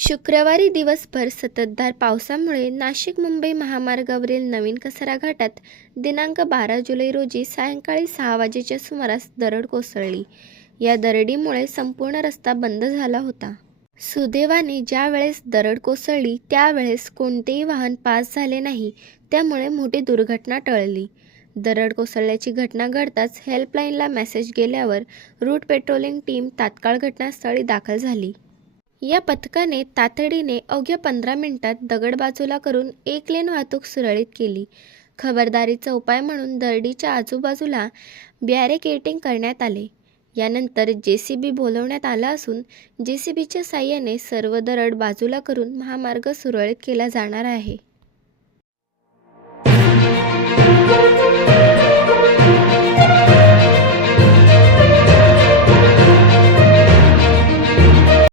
शुक्रवारी दिवसभर सततधार पावसामुळे नाशिक मुंबई महामार्गावरील नवीन कसारा घाटात दिनांक बारा जुलै रोजी सायंकाळी सहा वाजेच्या सुमारास दरड कोसळली. या दरडीमुळे संपूर्ण रस्ता बंद झाला होता. सुदैवाने ज्या वेळेस दरड कोसळली त्यावेळेस कोणतेही वाहन पास झाले नाही त्यामुळे मोठी दुर्घटना टळली. दरड कोसळल्याची घटना घडताच हेल्पलाईनला मेसेज गेल्यावर रूट पेट्रोलिंग टीम तात्काळ घटनास्थळी दाखल झाली. या पथकाने तातडीने अवघ्या पंधरा मिनिटात दगड बाजूला करून एक लेन वाहतूक सुरळीत केली. खबरदारीचा उपाय म्हणून दरडीच्या आजूबाजूला बॅरिकेटिंग करण्यात आले. यानंतर जे सी बी बोलवण्यात आला असून जे सी बीच्या साह्याने सर्व दरड बाजूला करून महामार्ग सुरळीत केला जाणार आहे.